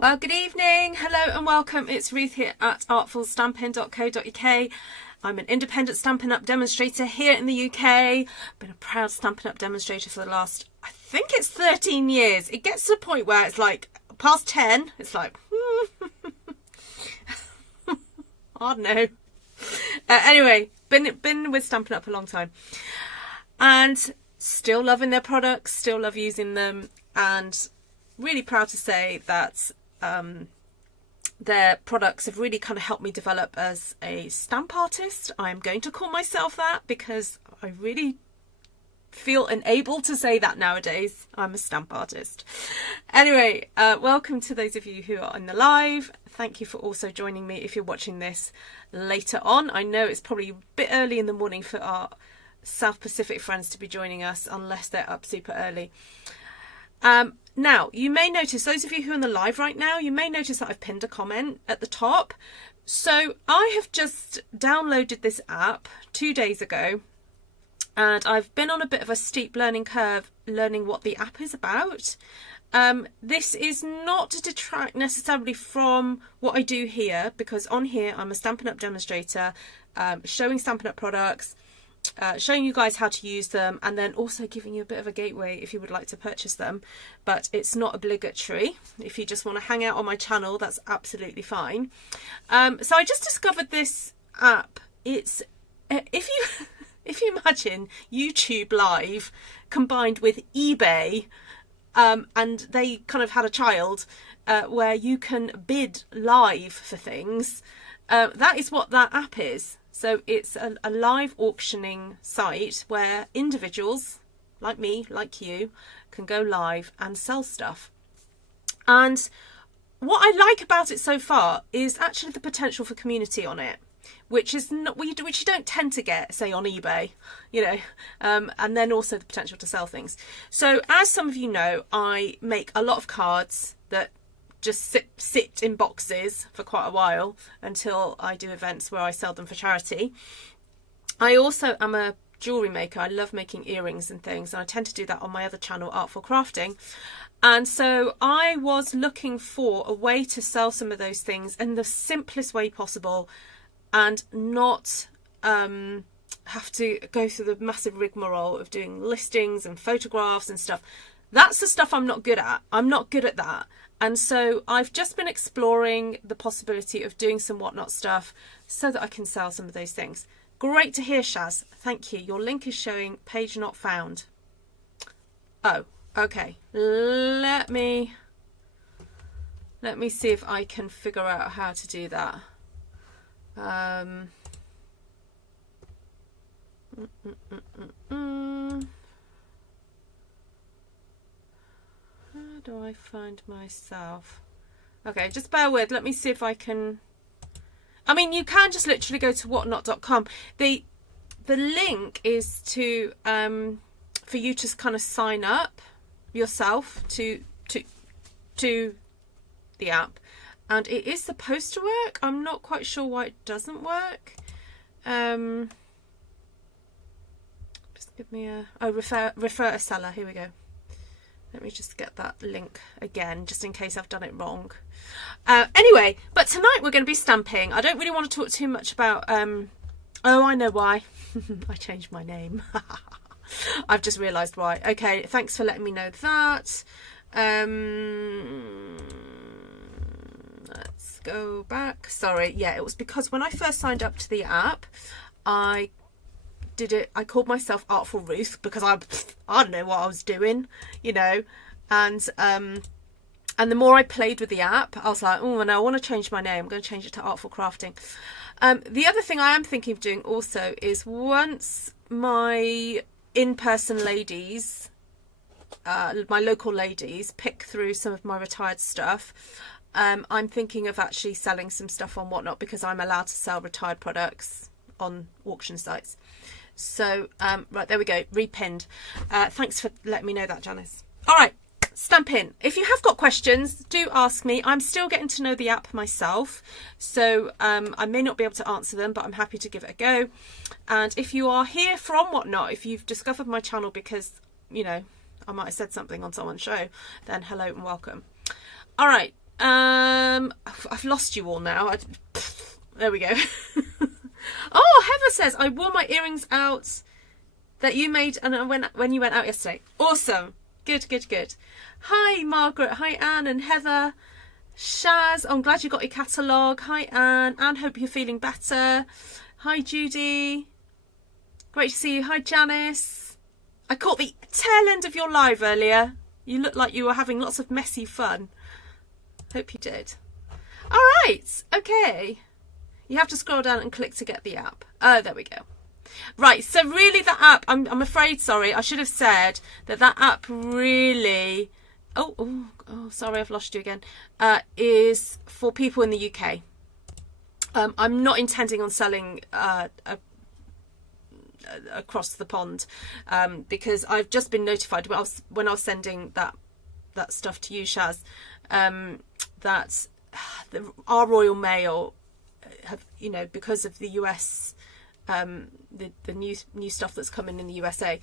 Well, good evening, hello and welcome. It's Ruth here at artfulstampin.co.uk. I'm an independent Stampin' Up demonstrator here in the UK. Been a proud Stampin' Up demonstrator for the last, I think it's 13 years. It gets to the point where it's like past 10, it's like, I don't know. Anyway, been with Stampin' Up a long time. And still loving their products, still love using them, and really proud to say that their products have really kind of helped me develop as a stamp artist. I'm going to call myself that because I really feel enabled to say that nowadays. I'm a stamp artist. Anyway, welcome to those of you who are in the live. Thank you for also joining me if you're watching this later on. I know it's probably a bit early in the morning for our South Pacific friends to be joining us unless they're up super early. Now, you may notice, those of you who are in the live right now, you may notice that I've pinned a comment at the top. So I have just downloaded this app 2 days ago, and I've been on a bit of a steep learning curve, learning what the app is about. This is not to detract necessarily from what I do here, because on here I'm a Stampin' Up demonstrator, showing Stampin' Up products, showing you guys how to use them, and then also giving you a bit of a gateway if you would like to purchase them. But it's not obligatory. If you just want to hang out on my channel, that's absolutely fine. So I just discovered this app. It's if you imagine YouTube Live combined with eBay, and they kind of had a child where you can bid live for things. That is what that app is. So it's a live auctioning site where individuals like me, like you, can go live and sell stuff. And what I like about it so far is actually the potential for community on it, which is not which you don't tend to get, say, on eBay, you know, and then also the potential to sell things. So as some of you know, I make a lot of cards that just sit in boxes for quite a while until I do events where I sell them for charity. I also am a jewellery maker. I love making earrings and things, and I tend to do that on my other channel, Artful Crafting. And so I was looking for a way to sell some of those things in the simplest way possible and not have to go through the massive rigmarole of doing listings and photographs and stuff. That's the stuff I'm not good at. I'm not good at that. And so I've just been exploring the possibility of doing some whatnot stuff so that I can sell some of those things. Great to hear, Shaz. Thank you. Your link is showing page not found. Oh, okay. Let me see if I can figure out how to do that. How do I find myself? Okay, just bear with. Let me see if I can. I mean, you can just literally go to whatnot.com. The link is to for you to kind of sign up yourself to the app, and it is supposed to work. I'm not quite sure why it doesn't work. Just give me a refer a seller. Here we go. Let me just get that link again, just in case I've done it wrong. Anyway, but tonight we're going to be stamping. I don't really want to talk too much about... oh, I know why. I changed my name. I've just realised why. Okay, thanks for letting me know that. Let's go back. Sorry, yeah, it was because when I first signed up to the app, I called myself Artful Ruth because I don't know what I was doing, you know, and the more I played with the app, I was like, oh no, I want to change my name. I'm going to change it to Artful Crafting. The other thing I am thinking of doing also is once my in-person ladies, my local ladies, pick through some of my retired stuff, I'm thinking of actually selling some stuff on Whatnot because I'm allowed to sell retired products on auction sites. So, right, there we go, repinned. Thanks for letting me know that, Janice. All right, Stampin'. If you have got questions, do ask me. I'm still getting to know the app myself, so I may not be able to answer them, but I'm happy to give it a go. And if you are here from Whatnot, if you've discovered my channel because, you know, I might have said something on someone's show, then hello and welcome. All right, I've lost you all now. There we go. Oh, Heather says, I wore my earrings out that you made and when you went out yesterday. Awesome. Good, good, good. Hi, Margaret. Hi, Anne and Heather. Shaz, I'm glad you got your catalogue. Hi, Anne. Anne, hope you're feeling better. Hi, Judy. Great to see you. Hi, Janice. I caught the tail end of your live earlier. You looked like you were having lots of messy fun. Hope you did. All right. Okay. You have to scroll down and click to get the app. Oh, there we go. Right. So really the app, I'm afraid, sorry, I should have said that app really, oh, sorry, I've lost you again, is for people in the UK. I'm not intending on selling across the pond because I've just been notified when I was sending that stuff to you, Shaz, that our Royal Mail have, you know, because of the US, the new stuff that's coming in the USA,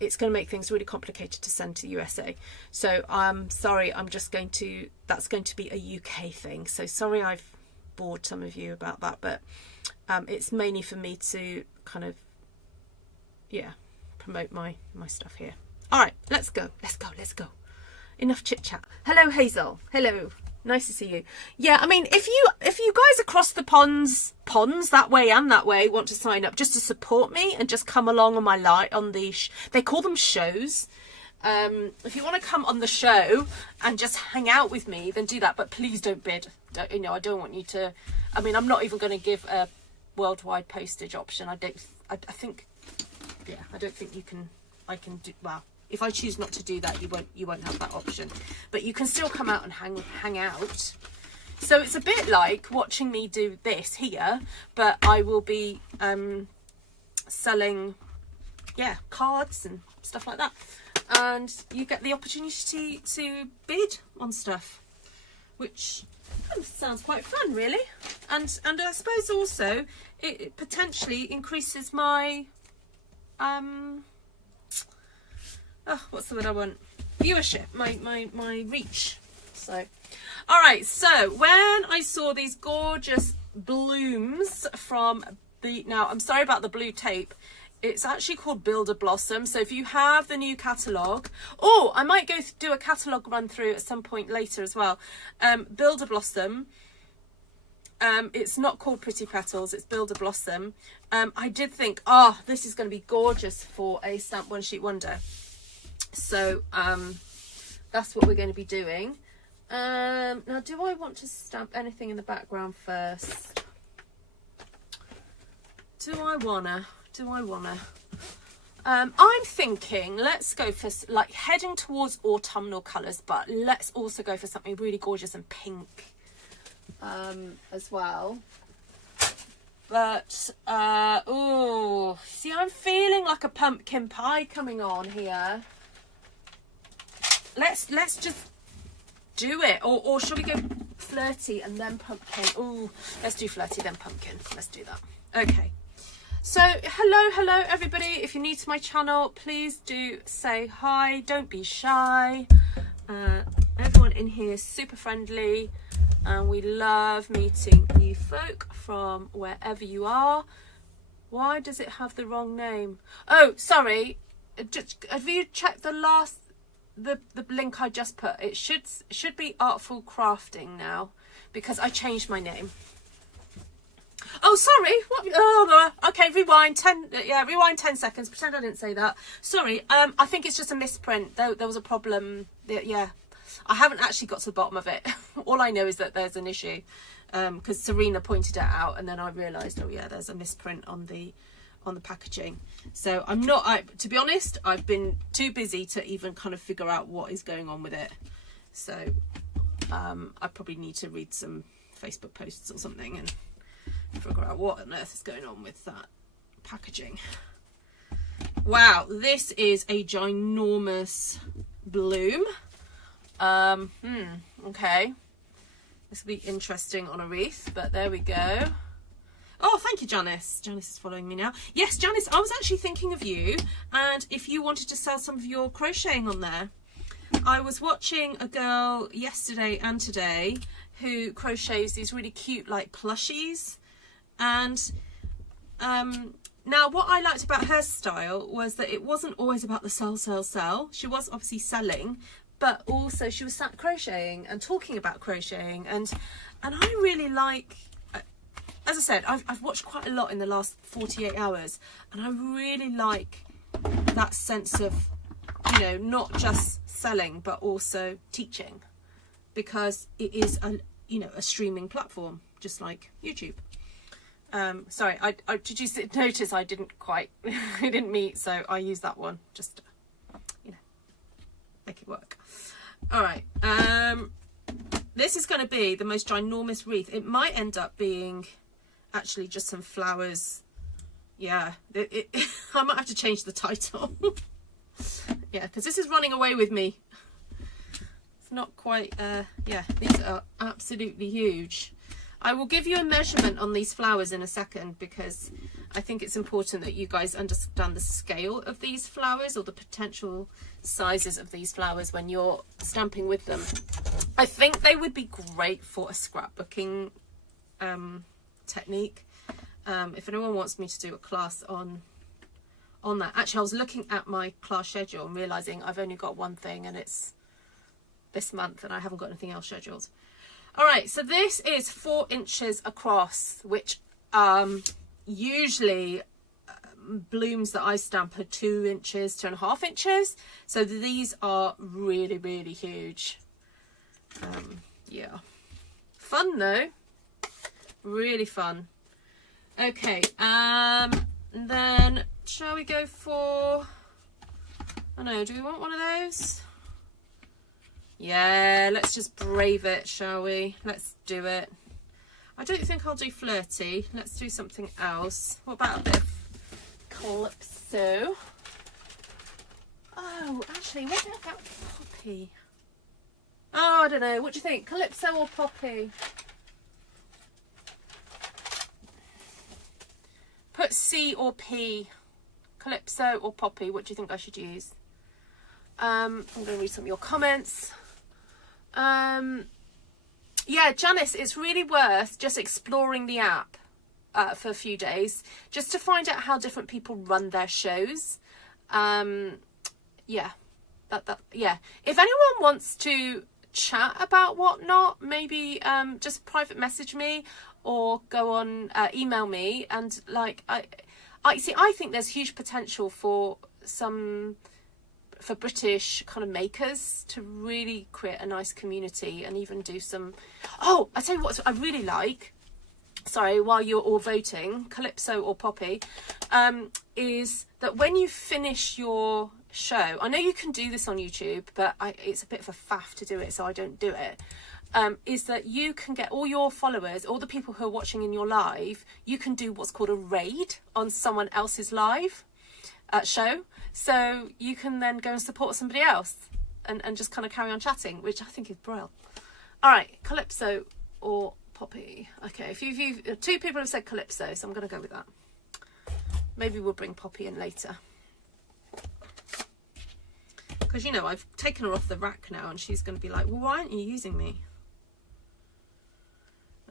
it's going to make things really complicated to send to the USA. So I'm sorry, that's going to be a UK thing. So sorry I've bored some of you about that, but it's mainly for me to kind of, yeah, promote my stuff here. All right, let's go. Enough chit chat. Hello, Hazel. Hello. Nice to see you. Yeah, I mean, if you guys across the ponds that way and that way want to sign up just to support me and just come along on my they call them shows. If you want to come on the show and just hang out with me, then do that. But please don't bid. I don't want you to. I mean, I'm not even going to give a worldwide postage option. I don't think you can. I can do well. If I choose not to do that, you won't have that option. But you can still come out and hang out. So it's a bit like watching me do this here, but I will be selling, yeah, cards and stuff like that. And you get the opportunity to bid on stuff, which kind of sounds quite fun, really. And I suppose also it potentially increases my what's the word I want? Viewership, my reach. So, all right. So when I saw these gorgeous blooms from now I'm sorry about the blue tape. It's actually called Builder Blossom. So if you have the new catalogue, I might go do a catalogue run through at some point later as well. Builder Blossom. It's not called Pretty Petals, it's Builder Blossom. I did think, this is going to be gorgeous for a Stamp One Sheet Wonder. So that's what we're going to be doing. Now, do I want to stamp anything in the background first? Do I wanna? I'm thinking let's go for like heading towards autumnal colours, but let's also go for something really gorgeous and pink as well. But see, I'm feeling like a pumpkin pie coming on here. Let's just do it, or should we go flirty and then pumpkin? Let's do flirty then pumpkin. Let's do that. Okay. So hello everybody. If you're new to my channel, please do say hi. Don't be shy. Everyone in here is super friendly, and we love meeting new folk from wherever you are. Why does it have the wrong name? Oh, sorry. Have you checked the link I just put? It should be Artful Crafting now, because I changed my name. Oh, sorry. What? Okay, rewind 10 seconds. Pretend I didn't say that. Sorry. I think it's just a misprint. There was a problem. Yeah. I haven't actually got to the bottom of it. All I know is that there's an issue, because Serena pointed it out, and then I realised, there's a misprint on the packaging. So I'm not, to be honest, I've been too busy to even kind of figure out what is going on with it. So I probably need to read some Facebook posts or something and figure out what on earth is going on with that packaging. Wow, this is a ginormous bloom. Okay, this will be interesting on a wreath, but there we go. Oh, thank you, Janice. Janice is following me now. Yes, Janice, I was actually thinking of you, and if you wanted to sell some of your crocheting on there. I was watching a girl yesterday and today who crochets these really cute like plushies, and now what I liked about her style was that it wasn't always about the sell. She was obviously selling, but also she was sat crocheting and talking about crocheting, and I really like, as I said, I've watched quite a lot in the last 48 hours, and I really like that sense of, you know, not just selling but also teaching, because it is a, you know, a streaming platform just like YouTube. Sorry, I did you notice I didn't quite we didn't meet, so I used that one just to, you know, make it work. All right, this is going to be the most ginormous wreath. It might end up being actually just some flowers. Yeah, I might have to change the title. Yeah, because this is running away with me. It's not quite, yeah, these are absolutely huge. I will give you a measurement on these flowers in a second, because I think it's important that you guys understand the scale of these flowers, or the potential sizes of these flowers when you're stamping with them. I think they would be great for a scrapbooking technique. If anyone wants me to do a class on that. Actually, I was looking at my class schedule and realizing I've only got one thing, and it's this month, and I haven't got anything else scheduled. All right, so this is 4 inches across, which usually blooms that I stamp are 2 inches, 2.5 inches. So these are really, really huge. Yeah, fun though, really fun. Okay, then shall we go for, I don't know, do we want one of those? Yeah, let's just brave it, shall we? Let's do it. I don't think I'll do flirty. Let's do something else. What about a bit of calypso? Oh, actually, what about poppy? Oh, I don't know. What do you think? Calypso or poppy? Put C or P. Calypso or poppy. What do you think I should use? I'm going to read some of your comments. Yeah, Janice, it's really worth just exploring the app for a few days, just to find out how different people run their shows. Yeah, yeah. If anyone wants to chat about whatnot, maybe just private message me, or go on email me, and like I see, I think there's huge potential for British kind of makers to really create a nice community, and even do some, oh, I tell you what I really like, sorry, while you're all voting, calypso or poppy, is that when you finish your show, I know you can do this on YouTube, but it's a bit of a faff to do it, so I don't do it, is that you can get all your followers, all the people who are watching in your live, you can do what's called a raid on someone else's live show, so you can then go and support somebody else, and just kind of carry on chatting, which I think is brilliant. All right, calypso or poppy. Okay, if you 2 people have said calypso, so I'm going to go with that. Maybe we'll bring poppy in later, because, you know, I've taken her off the rack now, and she's going to be like, well, why aren't you using me?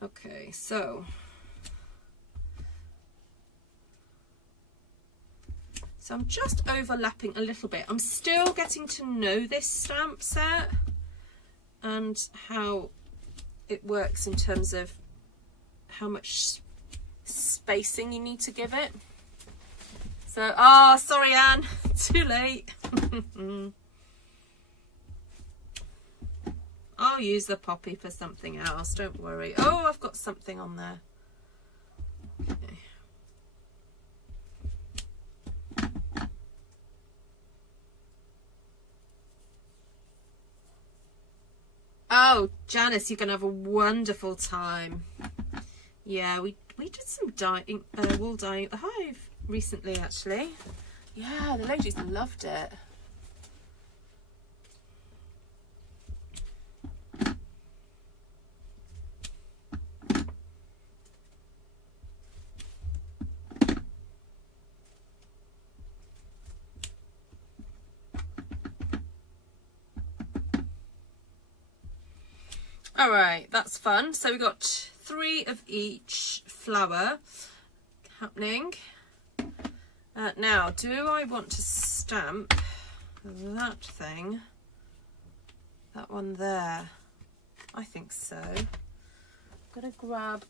Okay, so I'm just overlapping a little bit. I'm still getting to know this stamp set and how it works in terms of how much spacing you need to give it. So, oh, sorry, Anne, too late. I'll use the poppy for something else, don't worry. Oh, I've got something on there. Okay. Oh, Janice, you're going to have a wonderful time. Yeah, we did some dyeing, wool dyeing at the Hive recently, actually. Yeah, the ladies loved it. All right, that's fun. So we got 3 of each flower happening. Now, do I want to stamp that thing? That one there? I think so. I'm gonna grab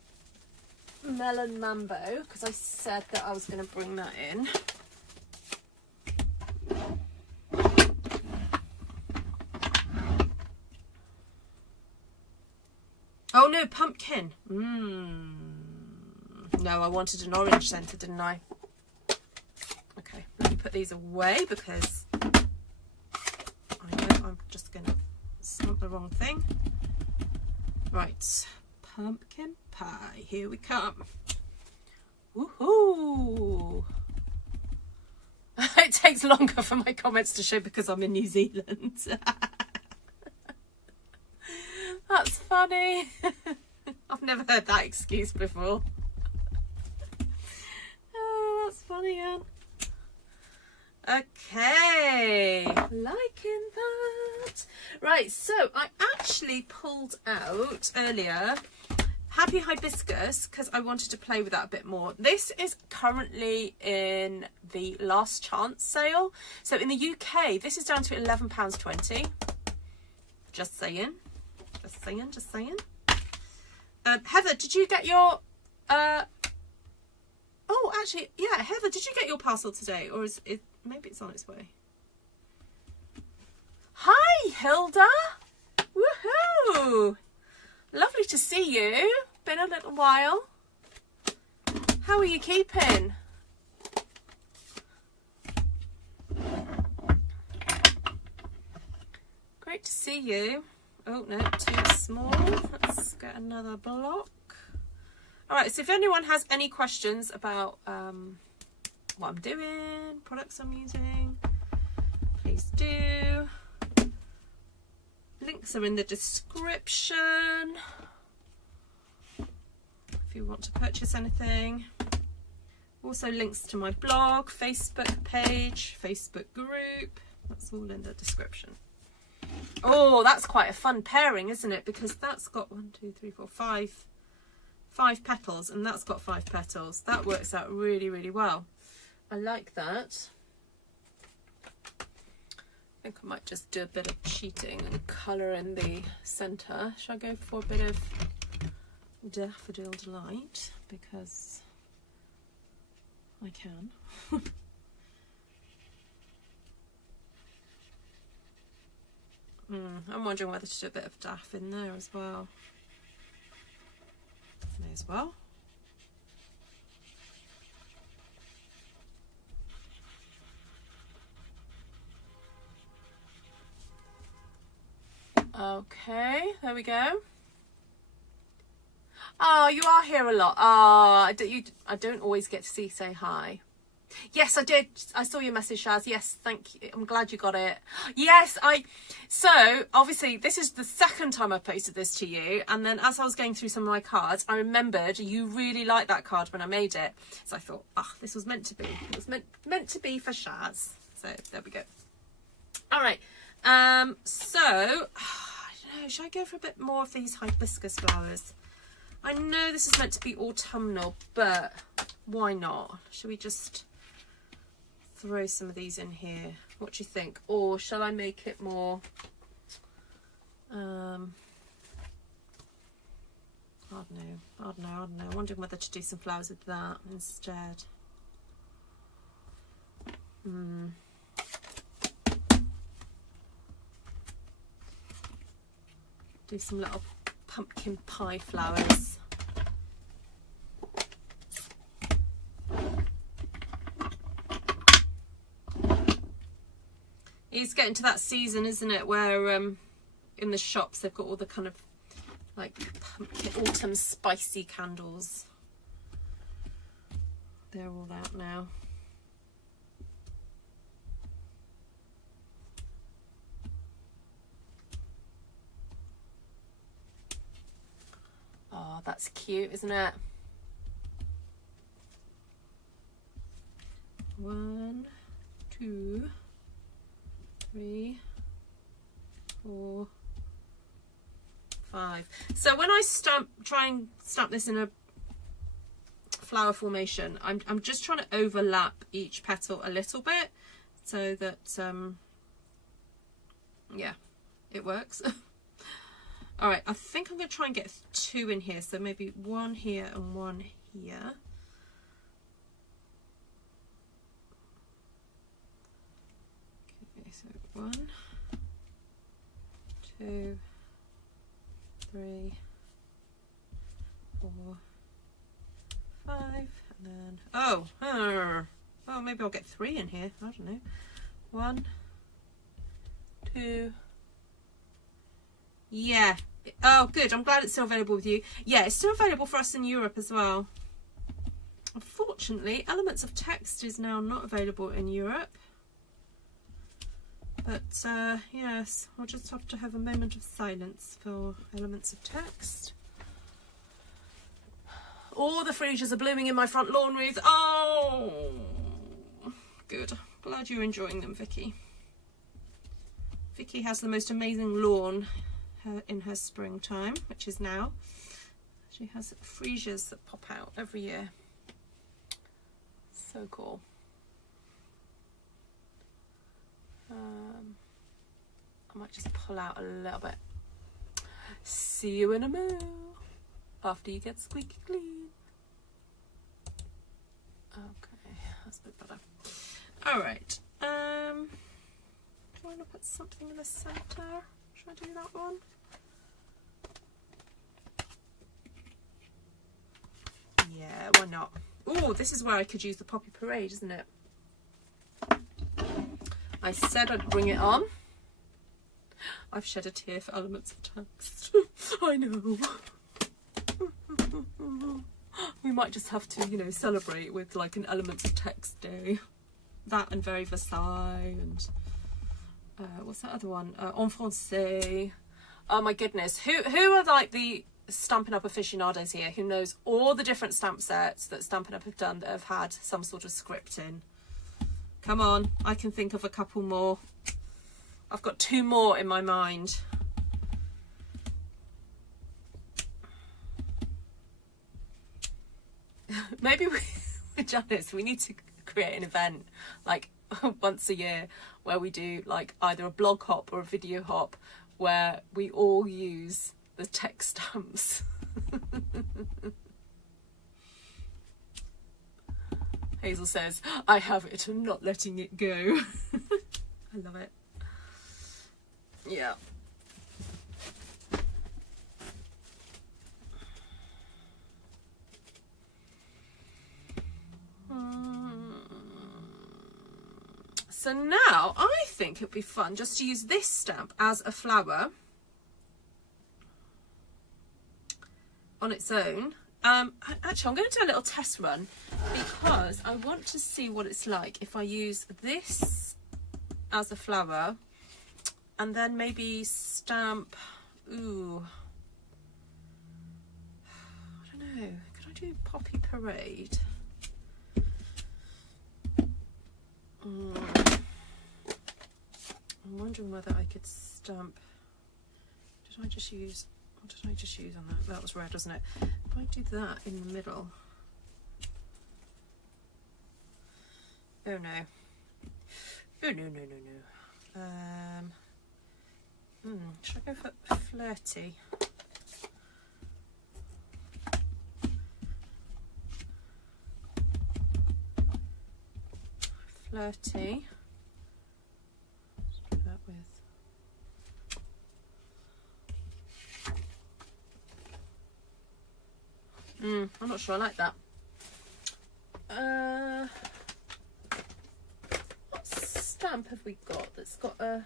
Melon Mambo because I said that I was going to bring that in. Oh no, pumpkin. No, I wanted an orange centre, didn't I? Okay, let me put these away because I know I'm just going to stamp the wrong thing. Right, pumpkin pie, here we come. Woohoo! It takes longer for my comments to show because I'm in New Zealand. That's funny. I've never heard that excuse before. Oh, that's funny, Anne. Okay, liking that. Right, so I actually pulled out earlier Happy Hibiscus because I wanted to play with that a bit more. This is currently in the last chance sale. So in the UK, this is down to £11.20. Just saying. Just saying, just saying. Heather, did you get your... Oh, actually, yeah, Heather, did you get your parcel today? Or is it... Maybe it's on its way. Hi, Hilda. Woohoo! Lovely to see you. Been a little while. How are you keeping? Great to see you. Oh, no, too small. Let's get another block. All right, so if anyone has any questions about what I'm doing, products I'm using, please do. Links are in the description if you want to purchase anything. Also links to my blog, Facebook page, Facebook group. That's all in the description. Oh, that's quite a fun pairing, isn't it? Because that's got 1, 2, 3, 4, 5 petals, and that's got 5 petals. That works out really, really well. I like that. I think I might just do a bit of cheating and colour in the centre. Shall I go for a bit of Daffodil Delight? Because I can. I'm wondering whether to do a bit of daff in there as well. May as well. Okay, there we go. Oh, you are here a lot. I don't always get to say hi. Yes, I did. I saw your message, Shaz. Yes, thank you. I'm glad you got it. Yes, so obviously this is the second time I've posted this to you, and then as I was going through some of my cards, I remembered you really liked that card when I made it. So I thought, this was meant to be. It was meant to be for Shaz. So there we go. All right. So I don't know, should I go for a bit more of these hibiscus flowers? I know this is meant to be autumnal, but why not? Should we just throw some of these in here? What do you think? Or shall I make it more I don't know. I'm wondering whether to do some flowers with that instead. Do some little pumpkin pie flowers. It's getting to that season, isn't it, where in the shops they've got all the kind of like pumpkin, autumn spicy candles. They're all out now. Oh, that's cute, isn't it? 1, 2, 3, 4, 5. So when I try and stamp this in a flower formation, I'm just trying to overlap each petal a little bit so that yeah, it works. All right, I think I'm going to try and get 2 in here, so maybe 1 here and 1 here. Okay, so 1, 2, 3, 4, 5, and then oh, maybe I'll get 3 in here. I don't know. 1, 2. Yeah. Oh, good. I'm glad it's still available with you. Yeah, it's still available for us in Europe as well. Unfortunately, Elements of Text is now not available in Europe. But yes, we'll just have to have a moment of silence for Elements of Text. All the freesias are blooming in my front lawn, Ruth. Oh, good. Glad you're enjoying them, Vicky. Vicky has the most amazing lawn in her springtime, which is now. She has freesias that pop out every year. So cool. I might just pull out a little bit. See you in a mo after you get squeaky clean. Okay, that's a bit better. All right. Do I want to put something in the center? Should I do that one? Yeah, why not? Oh, this is where I could use the Poppy Parade, isn't it? I said I'd bring it on. I've shed a tear for Elements of Text. I know. We might just have to, you know, celebrate with like an Elements of Text day. That and Very Versailles and what's that other one? En Français. Oh my goodness. Who are like the Stampin' Up aficionados here who knows all the different stamp sets that Stampin' Up have done that have had some sort of script in? Come on, I can think of a couple more. I've got 2 more in my mind. Maybe with Janice, we need to create an event like once a year where we do like either a blog hop or a video hop where we all use the text stamps. Hazel says, I have it, I'm not letting it go. I love it. Yeah. So now I think it'd be fun just to use this stamp as a flower on its own. Actually, I'm going to do a little test run because I want to see what it's like if I use this as a flower and then maybe stamp, ooh, I don't know, could I do Poppy Parade? I'm wondering whether I could stamp, did I just use, what did I just use on that? That was red, wasn't it? If I do that in the middle. Oh no. Oh no, no, no, no. Should I go for flirty? Flirty. Let's do that with. I'm not sure I like that. What stamp have we got that's got a...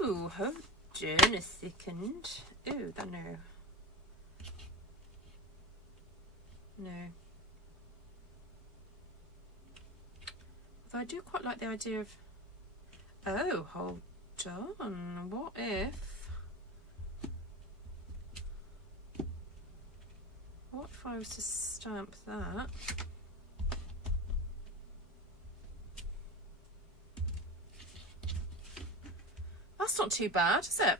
Ooh, hold on a second. Ooh, that no. No. Although I do quite like the idea of... Oh, hold on. What if... What if I was to stamp that? That's not too bad, is it?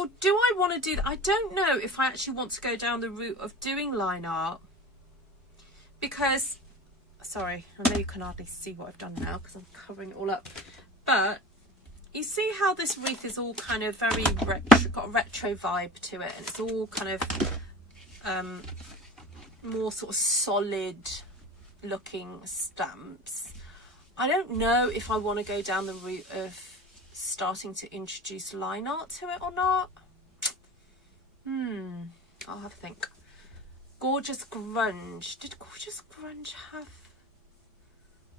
Or do I want to do that? I don't know if I actually want to go down the route of doing line art, because, sorry, I know you can hardly see what I've done now because I'm covering it all up, but you see how this wreath is all kind of very retro, got a retro vibe to it, and it's all kind of more sort of solid looking stamps. I don't know if I want to go down the route of starting to introduce line art to it or not. I'll have a think. Gorgeous Grunge. Did Gorgeous Grunge have...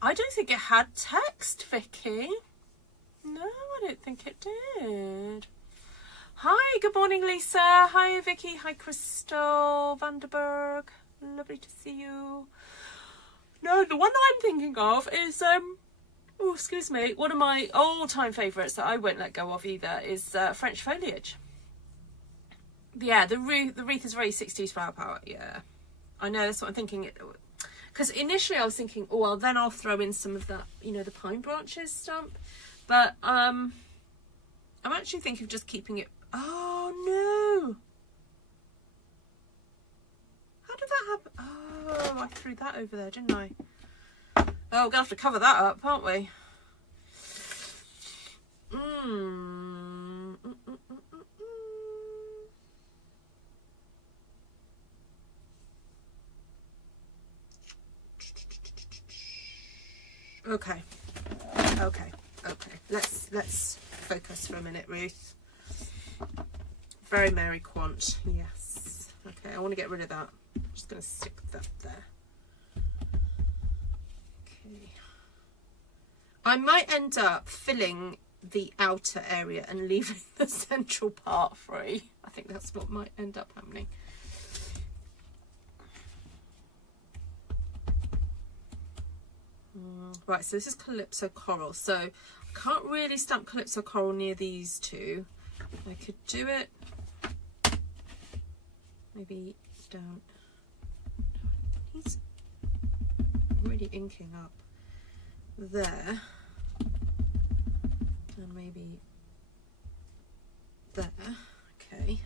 I don't think it had text, Vicky. No, I don't think it did. Hi, good morning, Lisa. Hi, Vicky. Hi, Crystal Vanderberg. Lovely to see you. No, the one that I'm thinking of is, oh, excuse me, one of my all-time favourites that I won't let go of either is French Foliage. Yeah, the wreath is very 60s flower power. Yeah, I know, that's what I'm thinking. Because initially I was thinking, oh, well, then I'll throw in some of that, you know, the pine branches stamp. But I'm actually thinking of just keeping it. Oh, no. How did that happen? Oh, I threw that over there, didn't I? Oh, we're going to have to cover that up, aren't we? Okay. Let's focus for a minute, Ruth. Very Mary Quant, yes. Okay, I want to get rid of that. I'm just going to stick that there. Okay. I might end up filling the outer area and leaving the central part free. I think that's what might end up happening. Right, so this is Calypso Coral. So I can't really stamp Calypso Coral near these two. I could do it maybe down. He's really inking up there, and maybe there. Okay,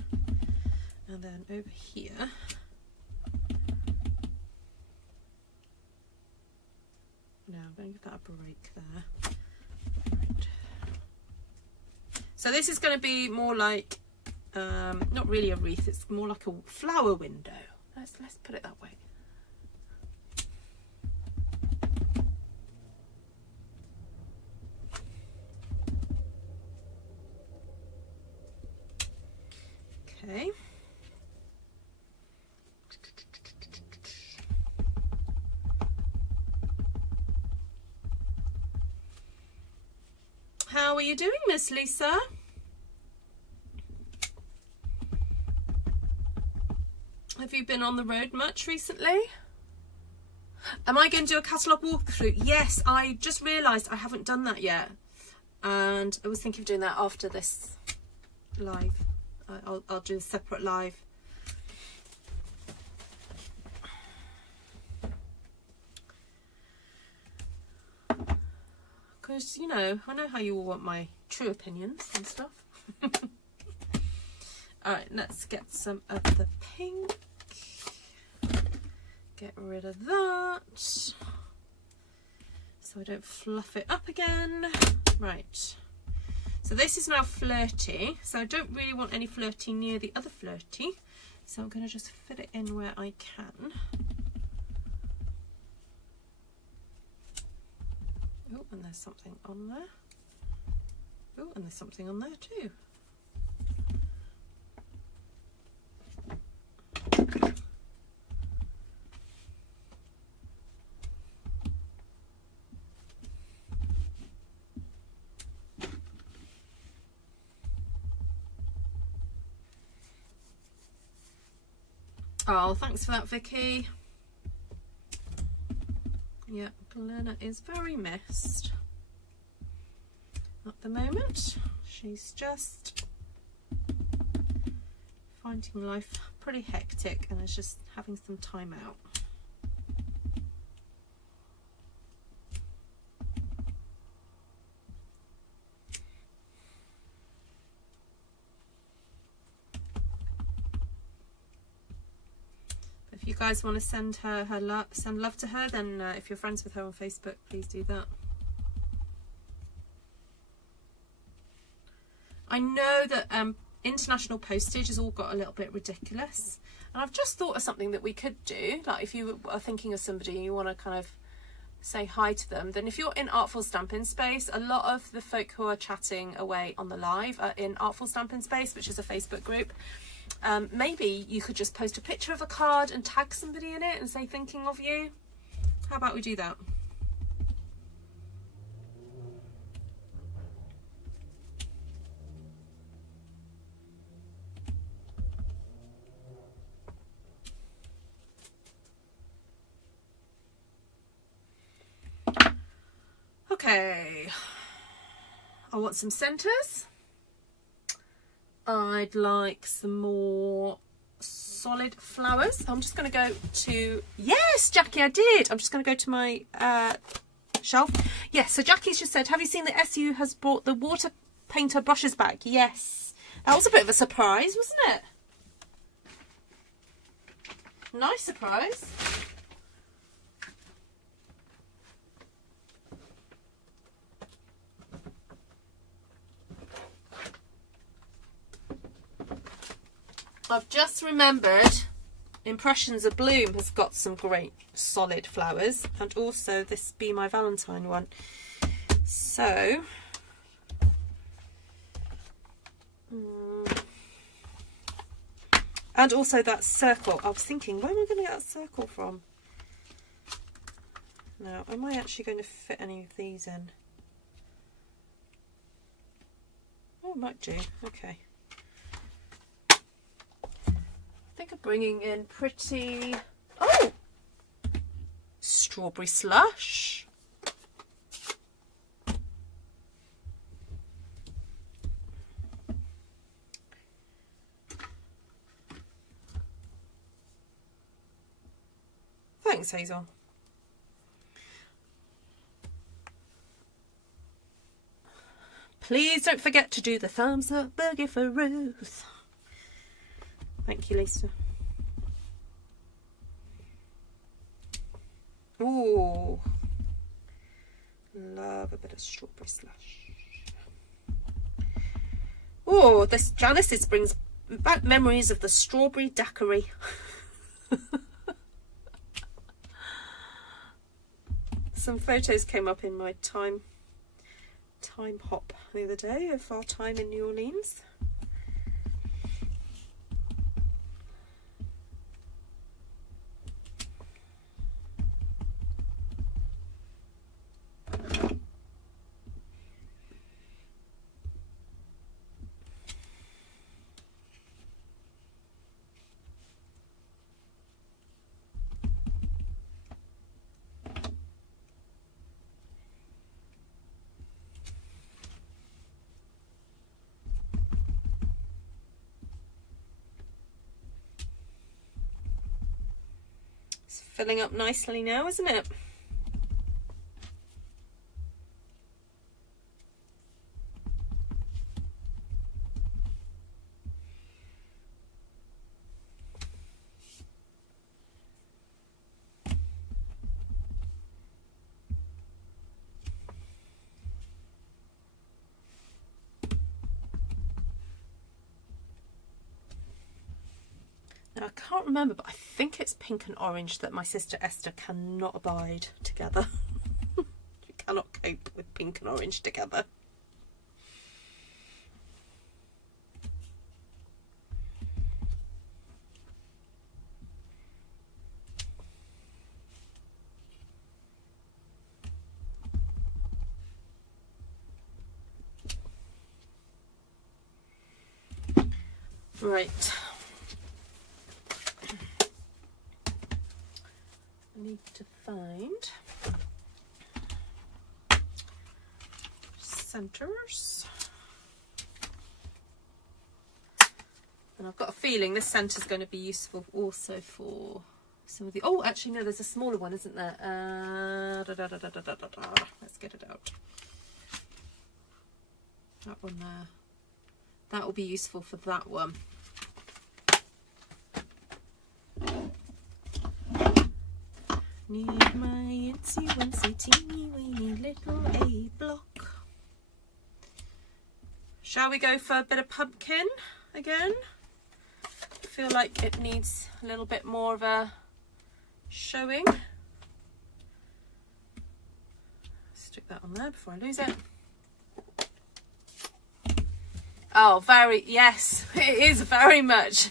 and then over here. No, I'm going to give that a break there. Right. So this is going to be more like, not really a wreath, it's more like a flower window. Let's put it that way. Okay. How are you doing, Miss Lisa? Have you been on the road much recently? Am I going to do a catalogue walkthrough? Yes, I just realised I haven't done that yet. And I was thinking of doing that after this live. I'll do a separate live. Because, you know, I know how you all want my true opinions and stuff. Alright, let's get some of the pink. Get rid of that. So I don't fluff it up again. Right. So this is now flirty. So I don't really want any flirty near the other flirty. So I'm going to just fit it in where I can. Oh, and there's something on there. Oh, and there's something on there too. Oh, thanks for that, Vicky. Yeah, Glenna is very missed at the moment. She's just finding life pretty hectic and is just having some time out. you guys want to send her send love to her, then if you're friends with her on Facebook, please do that. I know that international postage has all got a little bit ridiculous, and I've just thought of something that we could do. Like if you are thinking of somebody and you want to kind of say hi to them, then if you're in Artful Stampin Space, a lot of the folk who are chatting away on the live are in Artful Stampin Space, which is a Facebook group. Maybe you could just post a picture of a card and tag somebody in it and say thinking of you. How about we do that? Okay, I want some centres. I'd like some more solid flowers. I'm just going to go to, yes, Jackie, I did. I'm just going to go to my shelf. Yes, so Jackie's just said, have you seen that SU has brought the water painter brushes back? Yes. That was a bit of a surprise, wasn't it? Nice surprise. I've just remembered Impressions of Bloom has got some great solid flowers, and also this Be My Valentine one. So and also that circle. I was thinking, where am I going to get that circle from? Now, am I actually going to fit any of these in? Oh, I might do. Okay. I think I'm bringing in pretty, oh, strawberry slush. Thanks, Hazel. Please don't forget to do the thumbs up boogie for Ruth. Thank you, Lisa. Ooh, love a bit of strawberry slush. Oh, this Janice's brings back memories of the strawberry daiquiri. Some photos came up in my time hop the other day of our time in New Orleans. Filling up nicely now, isn't it? Now, I can't remember, but I think it's pink and orange that my sister Esther cannot abide together. She cannot cope with pink and orange together. Right. I need to find centers, and I've got a feeling this centre is going to be useful also for some of the, oh actually no, there's a smaller one, isn't there? Let's get it out. That one there, that will be useful for that one. need my itsy wincy teeny weeny little A block. Shall we go for a bit of pumpkin again? I feel like it needs a little bit more of a showing. Stick that on there before I lose it. Oh, yes, it is very much.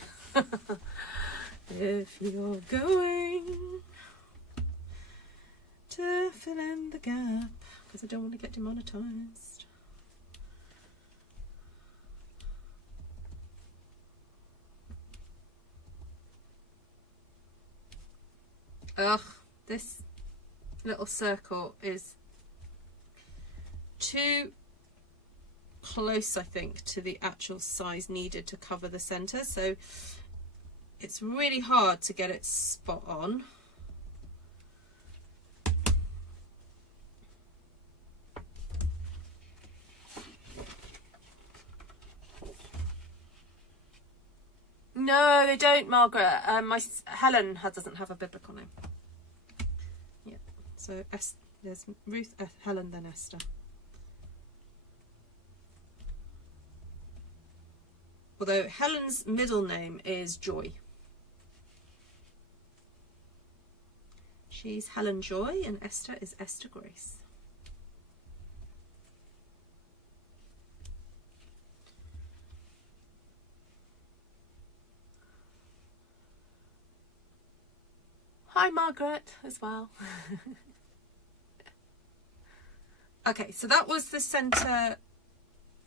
If you're going to fill in the gap, because I don't want to get demonetized. Ugh, this little circle is too close, I think, to the actual size needed to cover the center, so it's really hard to get it spot on. No, they don't, Margaret. Helen doesn't have a biblical name. Yeah, so there's Ruth, Helen, then Esther. Although Helen's middle name is Joy. She's Helen Joy and Esther is Esther Grace. Hi Margaret as well. Okay, so that was the centre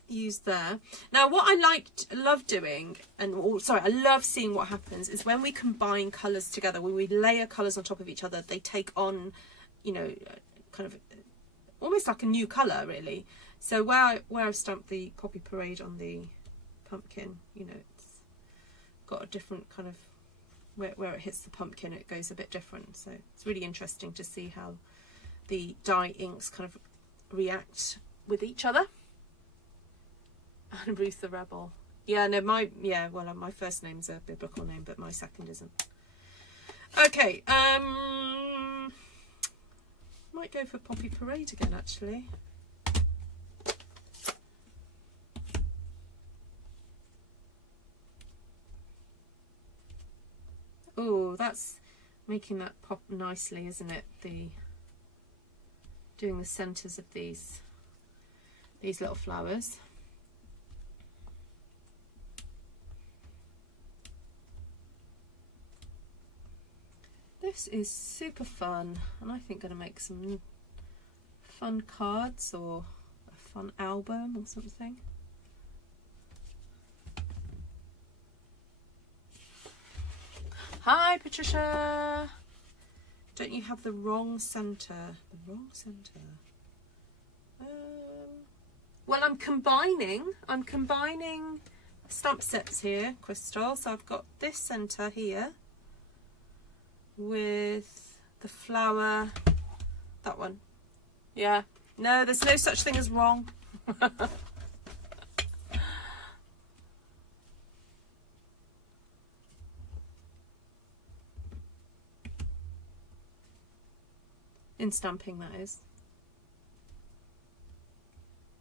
used there. Now what I love doing, and I love seeing what happens, is when we combine colours together, when we layer colours on top of each other, they take on, you know, kind of almost like a new colour really. So where I've stamped the Poppy Parade on the pumpkin, you know, it's got a different kind of, where it hits the pumpkin it goes a bit different, so it's really interesting to see how the dye inks kind of react with each other. And Ruth the Rebel. Yeah, no, my first name's a biblical name, but my second isn't. Okay, might go for Poppy Parade again, actually. Oh, that's making that pop nicely, isn't it? Doing the centres of these little flowers. This is super fun, and I think going to make some fun cards or a fun album or something. Hi Patricia! Don't you have the wrong centre? The wrong centre. Well, I'm combining stamp sets here, Crystal. So I've got this centre here with the flower, that one. Yeah, no, there's no such thing as wrong. In stamping, that is.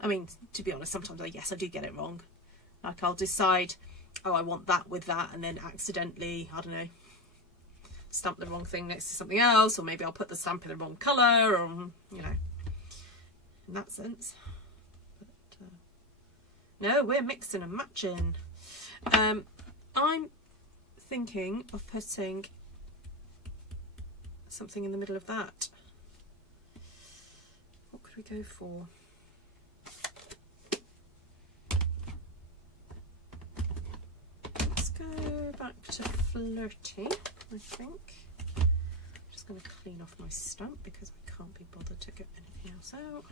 I mean, to be honest, sometimes I do get it wrong. Like I'll decide, oh, I want that with that, and then accidentally, I don't know, stamp the wrong thing next to something else, or maybe I'll put the stamp in the wrong colour, or, you know, in that sense. But, no, we're mixing and matching. I'm thinking of putting something in the middle of that. What could we go for? Let's go back to flirty, I think. I'm just going to clean off my stamp because I can't be bothered to get anything else out.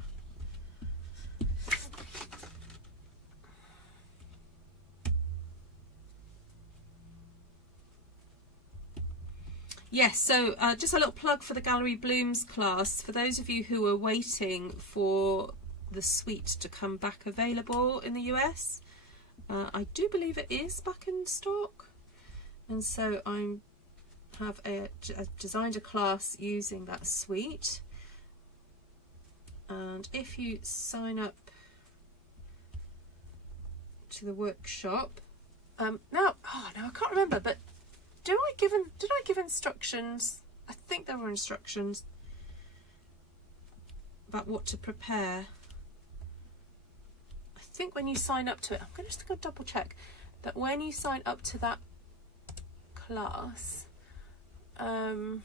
Yes, so just a little plug for the Gallery Blooms class. For those of you who are waiting for the suite to come back available in the US, I do believe it is back in stock. And so I'm have designed a class using that suite, and if you sign up to the workshop, now I can't remember, but did I give instructions? I think there were instructions about what to prepare. I think when you sign up to it, I'm going to just go double check that when you sign up to that class, let's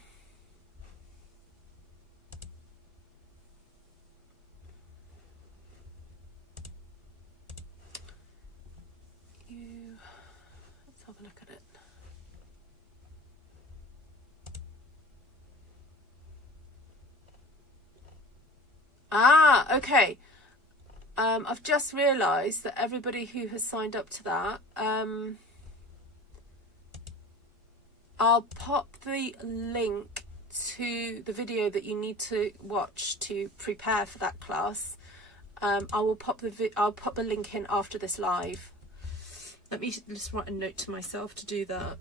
have a look at it. Ah, okay. I've just realised that everybody who has signed up to that, I'll pop the link to the video that you need to watch to prepare for that class. I'll pop the link in after this live. Let me just write a note to myself to do that.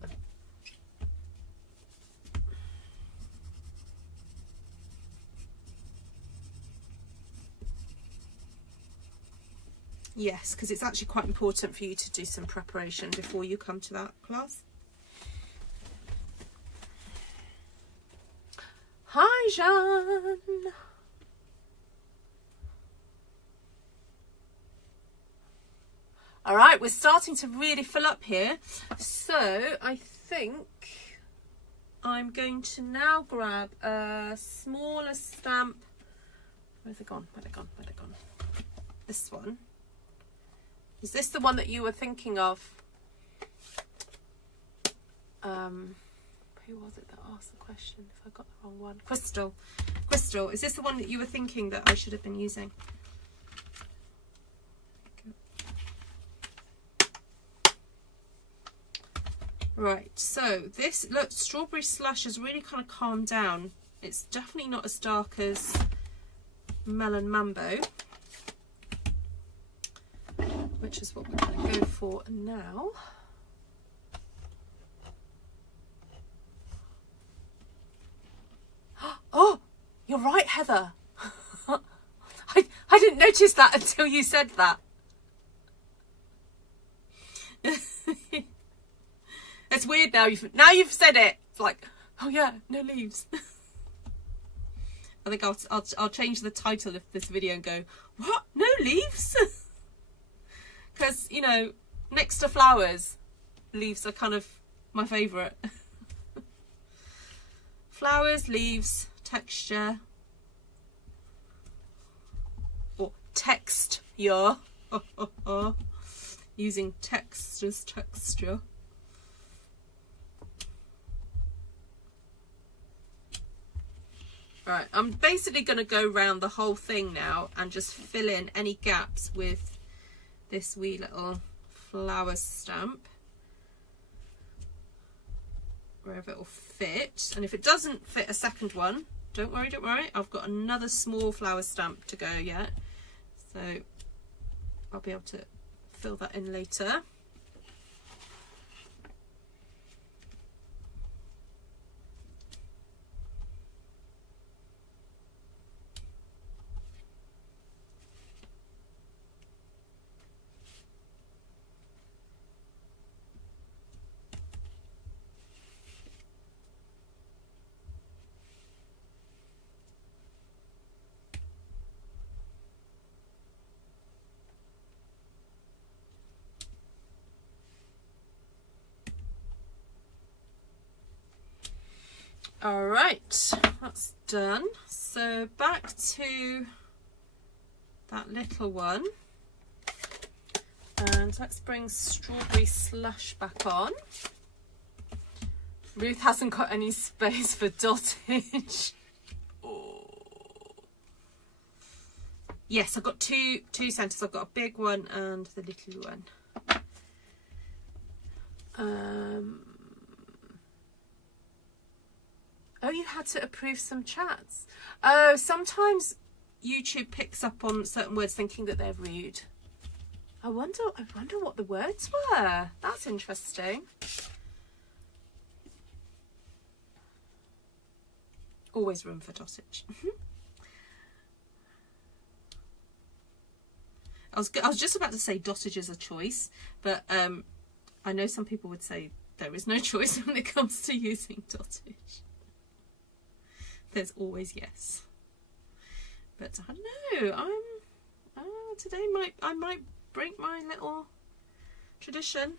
Yes, because it's actually quite important for you to do some preparation before you come to that class. Hi, Jean. All right, we're starting to really fill up here. So I think I'm going to now grab a smaller stamp. Where's it gone? Where's it gone? Where's it gone? This one. Is this the one that you were thinking of? Who was it that asked the question? If I got the wrong one. Crystal. Crystal, is this the one that you were thinking that I should have been using? Right, so this, look, Strawberry Slush has really kind of calmed down. It's definitely not as dark as Melon Mambo, which is what we're going to go for now. Oh, you're right, Heather. I didn't notice that until you said that. It's weird now. You've said it. It's like, oh yeah, no leaves. I think I'll change the title of this video and go, what? No leaves? Because, you know, next to flowers, leaves are kind of my favourite. Flowers, leaves, texture, or text, yeah. Using text as texture. Right, I'm basically going to go around the whole thing now and just fill in any gaps with this wee little flower stamp wherever it will fit. And if it doesn't fit a second one, don't worry, I've got another small flower stamp to go yet, so I'll be able to fill that in later. All right, that's done. So back to that little one, and let's bring Strawberry Slush back on. Ruth hasn't got any space for dottage. Oh. Yes, I've got two centres. I've got a big one and the little one. Oh, you had to approve some chats. Oh, sometimes YouTube picks up on certain words thinking that they're rude. I wonder what the words were. That's interesting. always room for dottage. I was just about to say dottage is a choice, but I know some people would say there is no choice when it comes to using dottage. There's always yes. But I don't know, today I might break my little tradition.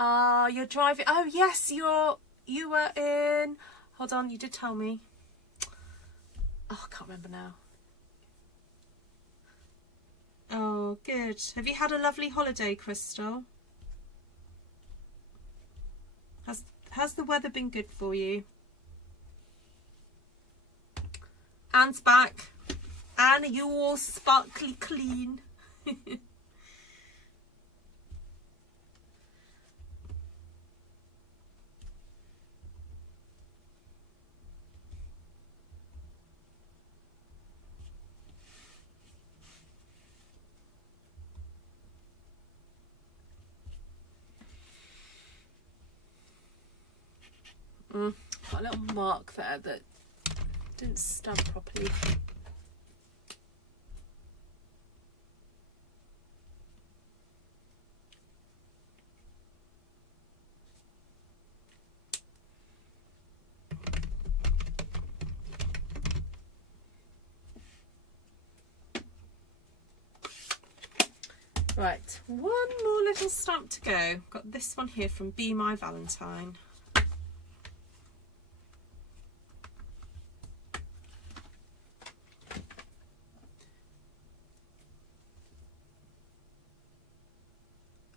You're driving. Oh yes, you were in. Hold on, you did tell me. Oh, I can't remember now. Oh, good. Have you had a lovely holiday, Crystal? Has the weather been good for you? Anne's back. Anne, are you all sparkly clean? Got a little mark there that didn't stamp properly. Right, one more little stamp to go. Got this one here from Be My Valentine.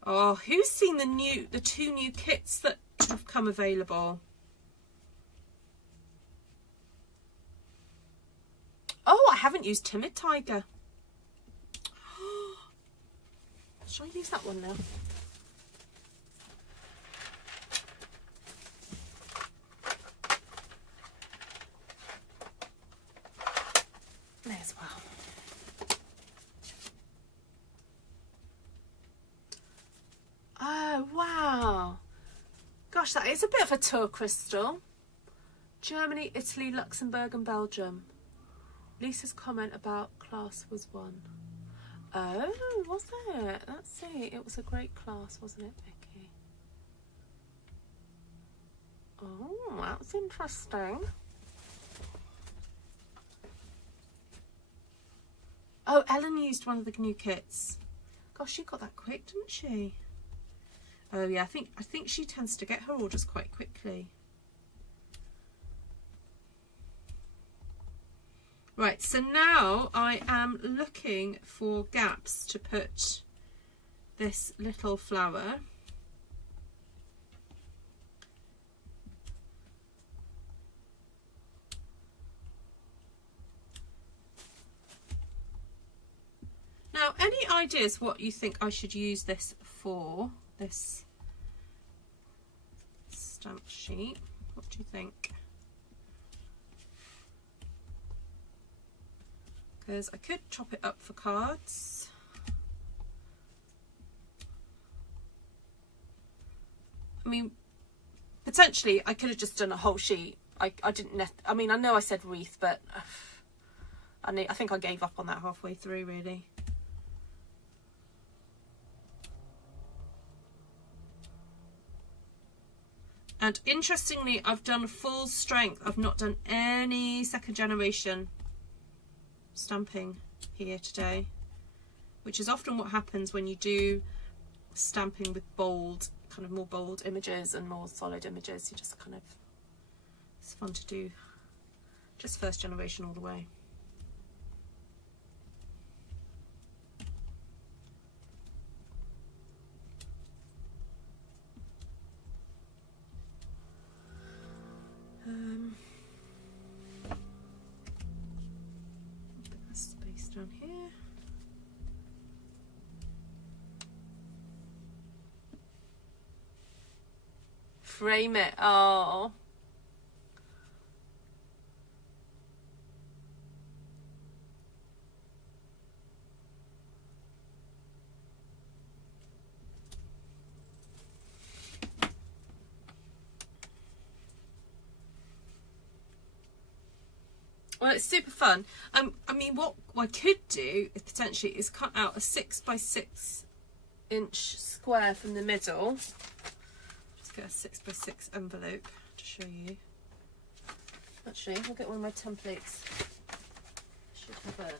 Oh, who's seen the two new kits that have come available? Oh, I haven't used Timid Tiger. Shall I use that one now? May as well. Oh, wow. Gosh, that is a bit of a tour, Crystal. Germany, Italy, Luxembourg and Belgium. Lisa's comment about class was one. Oh, was it? Let's see. It was a great class, wasn't it, Vicky? Oh, that's interesting. Oh, Ellen used one of the new kits. Gosh, she got that quick, didn't she? Oh yeah, I think she tends to get her orders quite quickly. Right, so now I am looking for gaps to put this little flower. Now, any ideas what you think I should use this for? This stamp sheet. What do you think? Because I could chop it up for cards. I mean, potentially I could have just done a whole sheet. I didn't. I mean, I know I said wreath, but I think I gave up on that halfway through, really. And interestingly, I've done full strength. I've not done any second generation stamping here today, which is often what happens when you do stamping with bold, kind of more bold images and more solid images. You just kind of, it's fun to do just first generation all the way. Put that space down here. Frame it. Oh. Well, it's super fun. I mean, what I could do is potentially is cut out a 6 by 6 inch square from the middle. Just get a 6 by 6 envelope to show you. Actually, I'll get one of my templates. Should have a...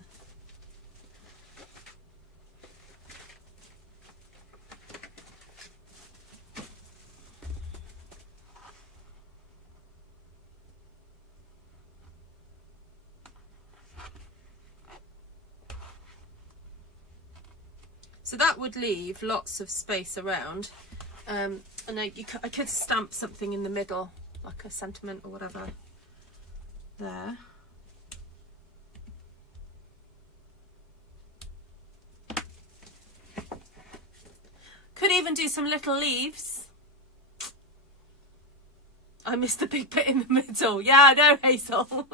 So that would leave lots of space around, and I could stamp something in the middle, like a sentiment or whatever, there. Could even do some little leaves. I missed the big bit in the middle. Yeah, I know, Hazel.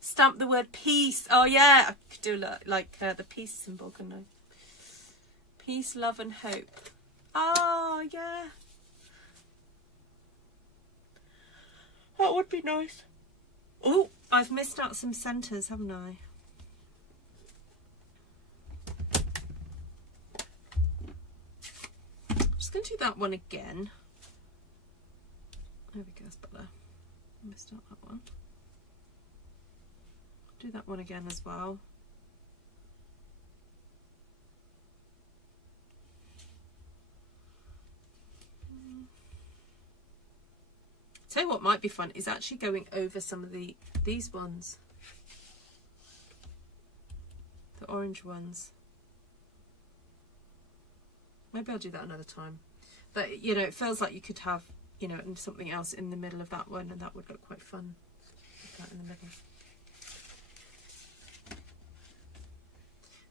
Stamp the word peace. Oh yeah, I could do like the peace symbol, couldn't I? Peace, love and hope. Oh yeah. That would be nice. Oh, I've missed out some centres, haven't I? I'm just going to do that one again. There we go, it's better. I missed out that one. Do that one again as well. Tell you what might be fun is actually going over some of these ones, the orange ones. Maybe I'll do that another time. But you know, it feels like you could have, you know, something else in the middle of that one, and that would look quite fun. Put that in the middle.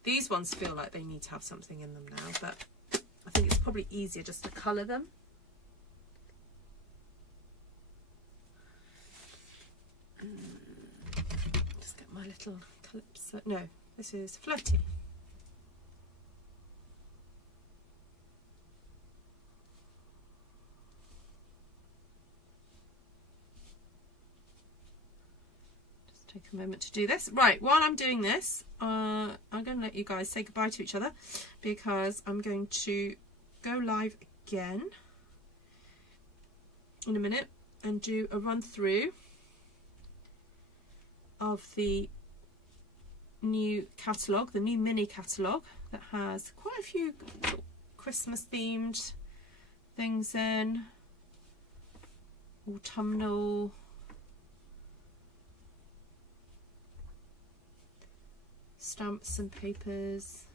These ones feel like they need to have something in them now, but I think it's probably easier just to colour them. Just get my little calypso. No, this is floaty. Take a moment to do this. Right, while I'm doing this, I'm going to let you guys say goodbye to each other because I'm going to go live again in a minute and do a run through of the new catalogue, the new mini catalogue that has quite a few Christmas themed things in, autumnal, stamps and papers.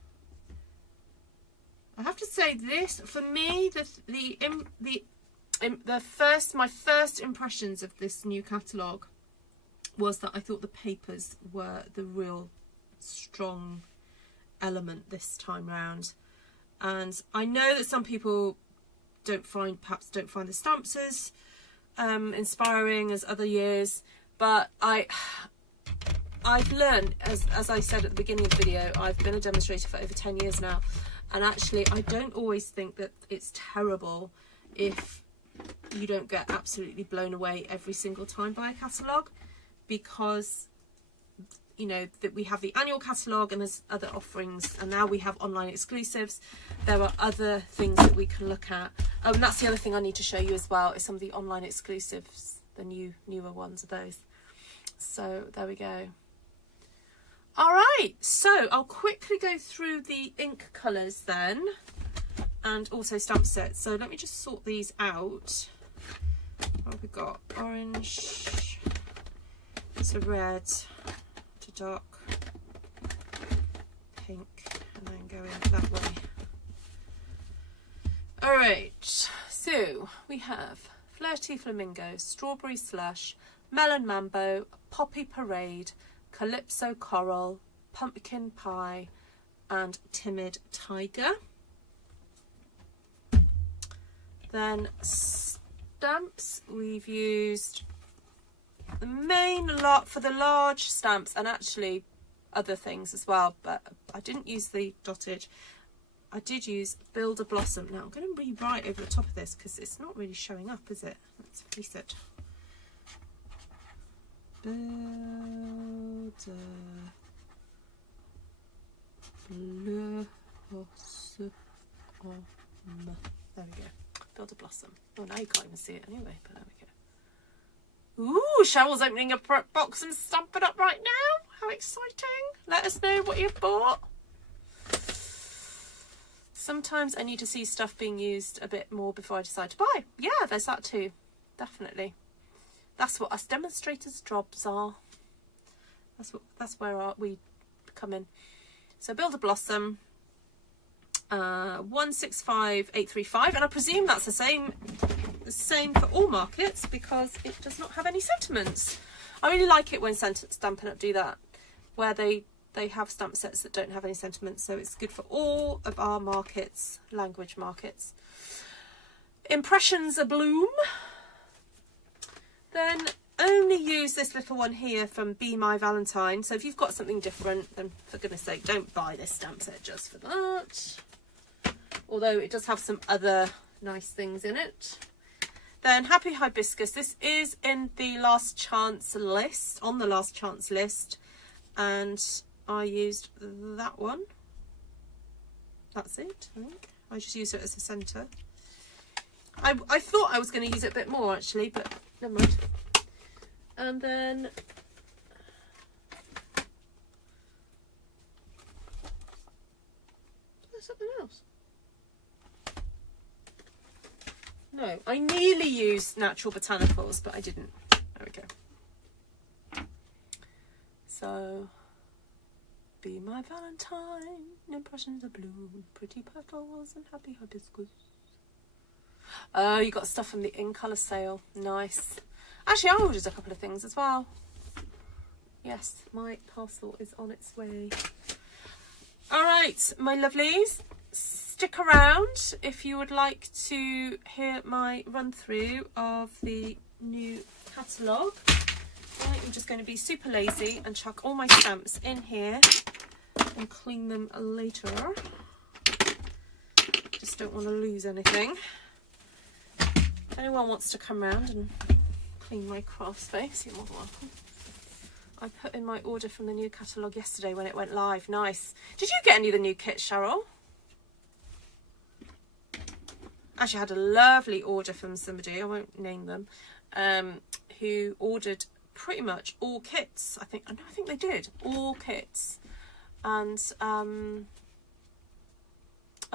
I have to say this, for me, my first impressions of this new catalogue was that I thought the papers were the real strong element this time round. And I know that some people perhaps don't find the stamps as inspiring as other years, but I've learned, as I said at the beginning of the video, I've been a demonstrator for over 10 years now, and actually I don't always think that it's terrible if you don't get absolutely blown away every single time by a catalogue, because you know that we have the annual catalogue and there's other offerings, and now we have online exclusives. There are other things that we can look at. That's the other thing I need to show you as well, is some of the online exclusives, the newer ones of those. So there we go. All right, so I'll quickly go through the ink colours then, and also stamp sets. So let me just sort these out. What have we got? Orange to red to dark pink, and then going that way. All right, so we have Flirty Flamingo, Strawberry Slush, Melon Mambo, Poppy Parade, Calypso Coral, Pumpkin Pie, and Timid Tiger. Then stamps, we've used the main lot for the large stamps, and actually other things as well, but I didn't use the dotted. I did use Builder Blossom. Now I'm going to rewrite over the top of this because it's not really showing up, is it? Let's face it. Builder Blossom. There we go. Builder Blossom. Oh, now you can't even see it anyway, but there we go. Ooh, Cheryl's opening a box and Stampin' Up right now. How exciting. Let us know what you've bought. Sometimes I need to see stuff being used a bit more before I decide to buy. Yeah, there's that too. Definitely. That's what us demonstrators' jobs are. That's where we come in. So Builder Blossom, 165835, and I presume that's the same for all markets because it does not have any sentiments. I really like it when Stampin' Up do that, where they have stamp sets that don't have any sentiments, so it's good for all of our markets, language markets. Impressions a Bloom. Then only use this little one here from Be My Valentine. So if you've got something different, then for goodness sake, don't buy this stamp set just for that. Although it does have some other nice things in it. Then Happy Hibiscus. This is in the last chance list, on the last chance list. And I used that one. That's it, I think. I just used it as a centre. I thought I was going to use it a bit more actually, but never mind. And then there's something else. No, I nearly used Natural Botanicals, but I didn't. There we go. So, Be My Valentine, Impressions of Bloom, Pretty Petals, and Happy Hibiscus. Oh, you got stuff from the In Colour sale. Nice. Actually, I ordered a couple of things as well. Yes, my parcel is on its way. All right, my lovelies. Stick around if you would like to hear my run through of the new catalogue. I'm just going to be super lazy and chuck all my stamps in here and clean them later. Just don't want to lose anything. If anyone wants to come round and clean my craft space, you're more than welcome. I put in my order from the new catalogue yesterday when it went live. Nice. Did you get any of the new kits, Cheryl? Actually, I had a lovely order from somebody, I won't name them, who ordered pretty much all kits. I think they did all kits. And I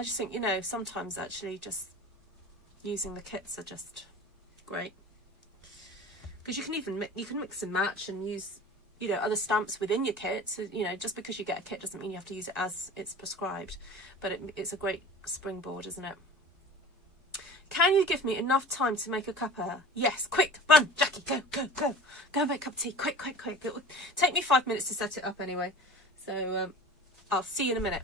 just think, you know, sometimes actually just using the kits are just great, because you can mix and match and use, you know, other stamps within your kit. So, you know, just because you get a kit doesn't mean you have to use it as it's prescribed, but it's a great springboard, isn't it? Can you give me enough time to make a cuppa? Yes, quick, run, Jackie, go and make a cup of tea, quick. It will take me 5 minutes to set it up anyway, so I'll see you in a minute.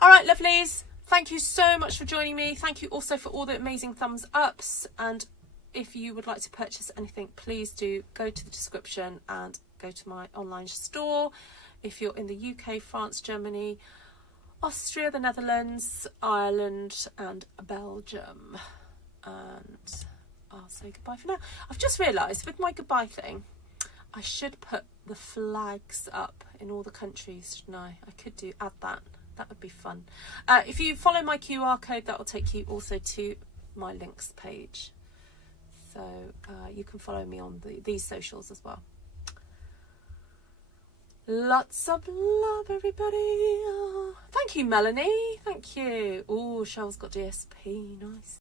All right, lovelies, thank you so much for joining me. Thank you also for all the amazing thumbs ups, and if you would like to purchase anything, please do go to the description and go to my online store. If you're in the UK, France, Germany, Austria, the Netherlands, Ireland and Belgium. And I'll say goodbye for now. I've just realised with my goodbye thing, I should put the flags up in all the countries, shouldn't I? I could add that. That would be fun. If you follow my QR code, that will take you also to my links page. So you can follow me on these socials as well. Lots of love, everybody. Oh, thank you, Melanie. Thank you. Oh, Cheryl's got DSP. Nice.